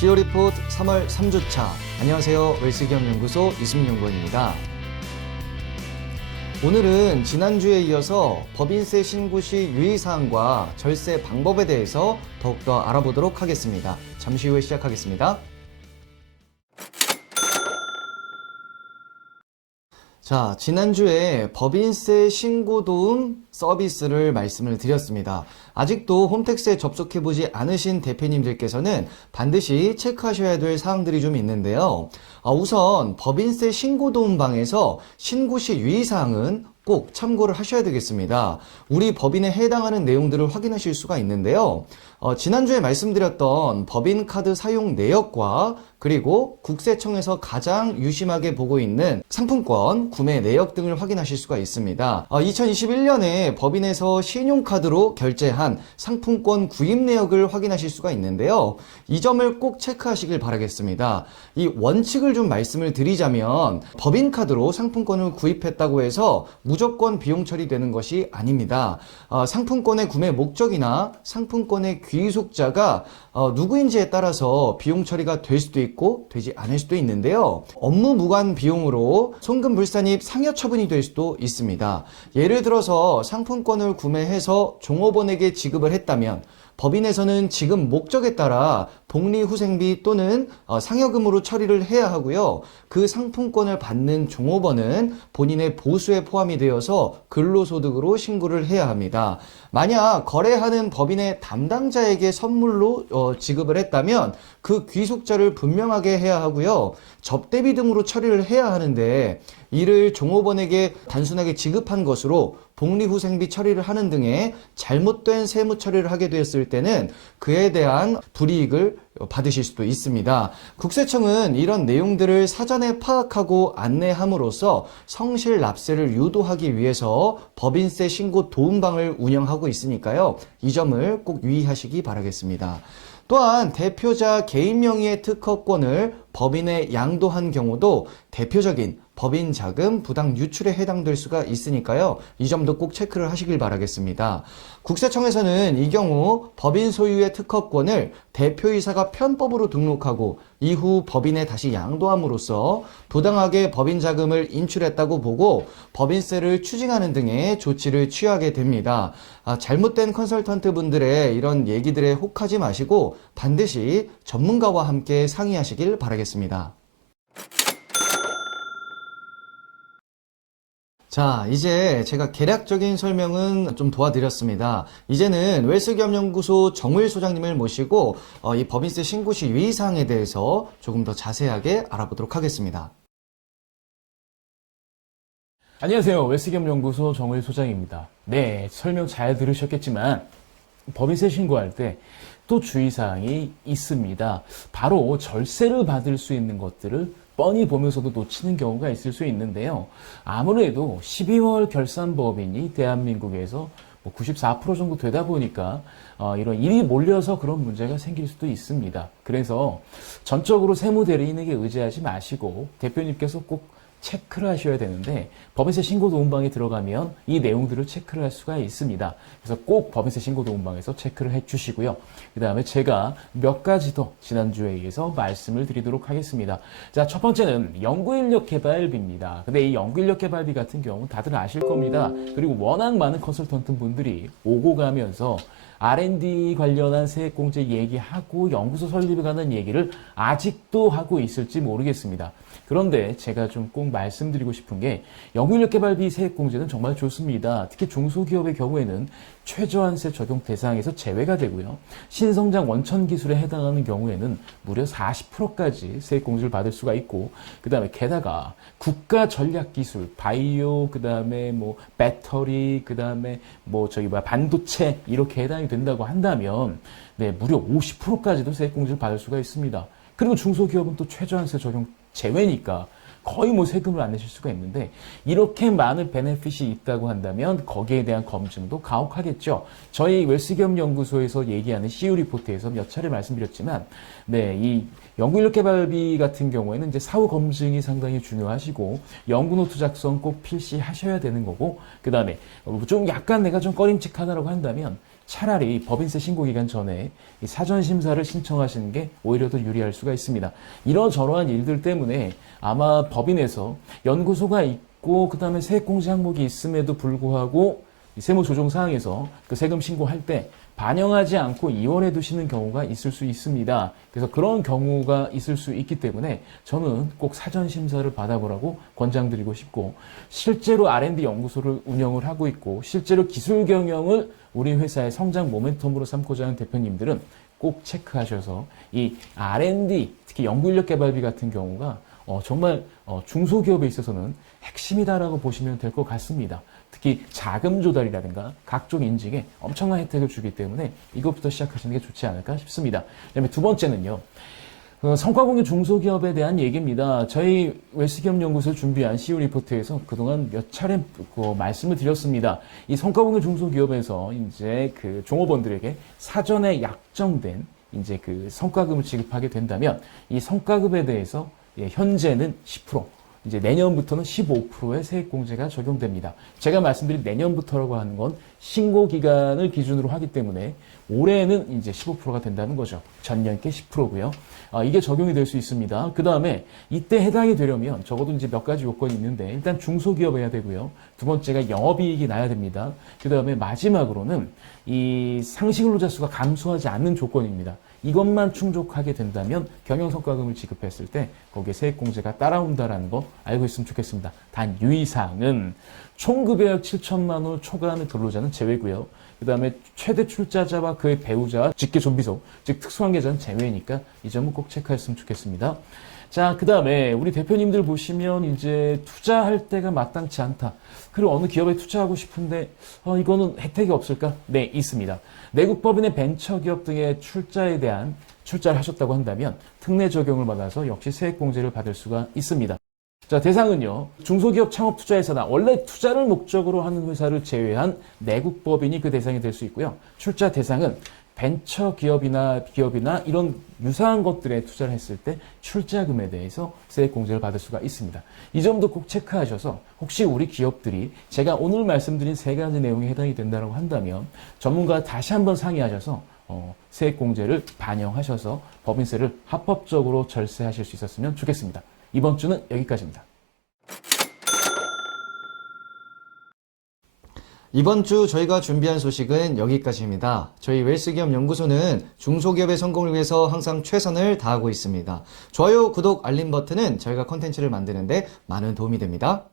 CEO 리포트 3월 3주차. 안녕하세요. 웰스기업연구소 이수민 연구원입니다. 오늘은 지난주에 이어서 법인세 신고 시 유의사항과 절세 방법에 대해서 더욱더 알아보도록 하겠습니다. 잠시 후에 시작하겠습니다. 자, 지난주에 법인세 신고 도움 서비스를 말씀을 드렸습니다. 아직도 홈택스에 접속해보지 않으신 대표님들께서는 반드시 체크하셔야 될 사항들이 좀 있는데요. 우선 법인세 신고 도움방에서 신고 시 유의사항은 꼭 참고를 하셔야 되겠습니다. 우리 법인에 해당하는 내용들을 확인하실 수가 있는데요. 지난주에 말씀드렸던 법인카드 사용 내역과 그리고 국세청에서 가장 유심하게 보고 있는 상품권 구매 내역 등을 확인하실 수가 있습니다. 2021년에 법인에서 신용카드로 결제한 상품권 구입 내역을 확인하실 수가 있는데요. 이 점을 꼭 체크하시길 바라겠습니다. 이 원칙을 좀 말씀을 드리자면 법인카드로 상품권을 구입했다고 해서 무조건 비용 처리되는 것이 아닙니다. 상품권의 구매 목적이나 상품권의 귀속자가 누구인지에 따라서 비용 처리가 될 수도 있고 되지 않을 수도 있는데요. 업무 무관 비용으로 송금 불산입 상여 처분이 될 수도 있습니다. 예를 들어서 상품권을 구매해서 종업원에게 지급을 했다면 법인에서는 지급 목적에 따라 복리후생비 또는 상여금으로 처리를 해야 하고요. 그 상품권을 받는 종업원은 본인의 보수에 포함이 되어서 근로소득으로 신고를 해야 합니다. 만약 거래하는 법인의 담당자에게 선물로 지급을 했다면 그 귀속자를 분명하게 해야 하고요. 접대비 등으로 처리를 해야 하는데 이를 종업원에게 단순하게 지급한 것으로 복리후생비 처리를 하는 등의 잘못된 세무 처리를 하게 되었을 때는 그에 대한 불이익을 받으실 수도 있습니다. 국세청은 이런 내용들을 사전에 파악하고 안내함으로써 성실 납세를 유도하기 위해서 법인세 신고 도움방을 운영하고 있으니까요. 이 점을 꼭 유의하시기 바라겠습니다. 또한 대표자 개인 명의의 특허권을 법인에 양도한 경우도 대표적인 법인 자금 부당 유출에 해당될 수가 있으니까요. 이 점도 꼭 체크를 하시길 바라겠습니다. 국세청에서는 이 경우 법인 소유의 특허권을 대표이사가 편법으로 등록하고 이후 법인에 다시 양도함으로써 부당하게 법인 자금을 인출했다고 보고 법인세를 추징하는 등의 조치를 취하게 됩니다. 잘못된 컨설턴트 분들의 이런 얘기들에 혹하지 마시고 반드시 전문가와 함께 상의하시길 바라겠습니다. 자, 이제 제가 개략적인 설명은 좀 도와드렸습니다. 이제는 웰스기업연구소 정우일 소장님을 모시고 이 법인세 신고 시 유의사항에 대해서 조금 더 자세하게 알아보도록 하겠습니다. 안녕하세요. 웰스기업연구소 정우일 소장입니다. 네, 설명 잘 들으셨겠지만 법인세 신고할 때 또 주의사항이 있습니다. 바로 절세를 받을 수 있는 것들을 뻔히 보면서도 놓치는 경우가 있을 수 있는데요. 아무래도 12월 결산법인이 대한민국에서 94% 정도 되다 보니까 이런 일이 몰려서 그런 문제가 생길 수도 있습니다. 그래서 전적으로 세무대리인에게 의지하지 마시고 대표님께서 꼭 체크를 하셔야 되는데 법인세 신고 도움방에 들어가면 이 내용들을 체크를 할 수가 있습니다. 그래서 꼭 법인세 신고 도움방에서 체크를 해 주시고요. 그 다음에 제가 몇 가지 더 지난주에 의해서 말씀을 드리도록 하겠습니다. 자, 첫 번째는 연구인력 개발비입니다. 근데 이 연구인력 개발비 같은 경우는 다들 아실 겁니다. 그리고 워낙 많은 컨설턴트 분들이 오고 가면서 R&D 관련한 세액공제 얘기하고 연구소 설립에 관한 얘기를 아직도 하고 있을지 모르겠습니다. 그런데 제가 좀 꼭 말씀드리고 싶은 게 연구인력 개발비 세액공제는 정말 좋습니다. 특히 중소기업의 경우에는 최저한세 적용 대상에서 제외가 되고요. 신성장 원천 기술에 해당하는 경우에는 무려 40%까지 세액공제를 받을 수가 있고, 그 다음에 게다가 국가 전략 기술, 바이오, 그 다음에 배터리, 그 다음에 반도체 이렇게 해당이 된다고 한다면, 네, 무려 50%까지도 세액공제를 받을 수가 있습니다. 그리고 중소기업은 또 최저한세 적용 제외니까 거의 세금을 안 내실 수가 있는데 이렇게 많은 베네핏이 있다고 한다면 거기에 대한 검증도 가혹하겠죠. 저희 웰스기업연구소에서 얘기하는 CU 리포트에서 몇 차례 말씀드렸지만 네, 이 연구인력 개발비 같은 경우에는 이제 사후 검증이 상당히 중요하시고 연구노트 작성 꼭 필시하셔야 되는 거고 그 다음에 좀 약간 내가 좀 꺼림칙하다라고 한다면 차라리 법인세 신고 기간 전에 이 사전 심사를 신청하시는 게 오히려 더 유리할 수가 있습니다. 이러저러한 일들 때문에 아마 법인에서 연구소가 있고 그다음에 세액공제 항목이 있음에도 불구하고 이 세무조정사항에서 그 세금 신고할 때 반영하지 않고 2월에 두시는 경우가 있을 수 있습니다. 그래서 그런 경우가 있을 수 있기 때문에 저는 꼭 사전 심사를 받아보라고 권장드리고 싶고, 실제로 R&D 연구소를 운영을 하고 있고 실제로 기술 경영을 우리 회사의 성장 모멘텀으로 삼고자 하는 대표님들은 꼭 체크하셔서 이 R&D, 특히 연구인력 개발비 같은 경우가 정말 중소기업에 있어서는 핵심이다라고 보시면 될 것 같습니다. 특히 자금 조달이라든가 각종 인증에 엄청난 혜택을 주기 때문에 이것부터 시작하시는 게 좋지 않을까 싶습니다. 그다음에 두 번째는요. 성과공유 중소기업에 대한 얘기입니다. 저희 웰스기업연구소 준비한 CEO 리포트에서 그동안 몇 차례 말씀을 드렸습니다. 이 성과공유 중소기업에서 이제 그 종업원들에게 사전에 약정된 이제 그 성과금을 지급하게 된다면 이 성과급에 대해서 현재는 10%, 이제 내년부터는 15%의 세액공제가 적용됩니다. 제가 말씀드린 내년부터라고 하는 건 신고 기간을 기준으로 하기 때문에 올해는 이제 15%가 된다는 거죠. 전년께 10%고요. 이게 적용이 될 수 있습니다. 그 다음에 이때 해당이 되려면 적어도 이제 몇 가지 요건이 있는데, 일단 중소기업이어야 되고요. 두 번째가 영업이익이 나야 됩니다. 그 다음에 마지막으로는 이 상시근로자 수가 감소하지 않는 조건입니다. 이것만 충족하게 된다면 경영성과금을 지급했을 때 거기에 세액공제가 따라온다는 거 알고 있으면 좋겠습니다. 단 유의사항은 총급여액 7천만 원 초과하는 근로자는 제외고요. 그 다음에 최대 출자자와 그의 배우자와 직계 좀비속, 즉 특수관계자는 제외니까 이 점은 꼭 체크했으면 좋겠습니다. 자, 그 다음에 우리 대표님들 보시면 이제 투자할 때가 마땅치 않다. 그리고 어느 기업에 투자하고 싶은데 이거는 혜택이 없을까? 네, 있습니다. 내국법인의 벤처기업 등의 출자에 대한 출자를 하셨다고 한다면 특례 적용을 받아서 역시 세액공제를 받을 수가 있습니다. 자, 대상은요. 중소기업 창업투자회사나 원래 투자를 목적으로 하는 회사를 제외한 내국법인이 그 대상이 될 수 있고요. 출자 대상은 벤처기업이나 기업이나 이런 유사한 것들에 투자를 했을 때 출자금에 대해서 세액공제를 받을 수가 있습니다. 이 점도 꼭 체크하셔서 혹시 우리 기업들이 제가 오늘 말씀드린 세 가지 내용에 해당이 된다고 한다면 전문가와 다시 한번 상의하셔서 세액공제를 반영하셔서 법인세를 합법적으로 절세하실 수 있었으면 좋겠습니다. 이번 주는 여기까지입니다. 이번 주 저희가 준비한 소식은 여기까지입니다. 저희 웰스기업연구소는 중소기업의 성공을 위해서 항상 최선을 다하고 있습니다. 좋아요, 구독, 알림 버튼은 저희가 컨텐츠를 만드는데 많은 도움이 됩니다.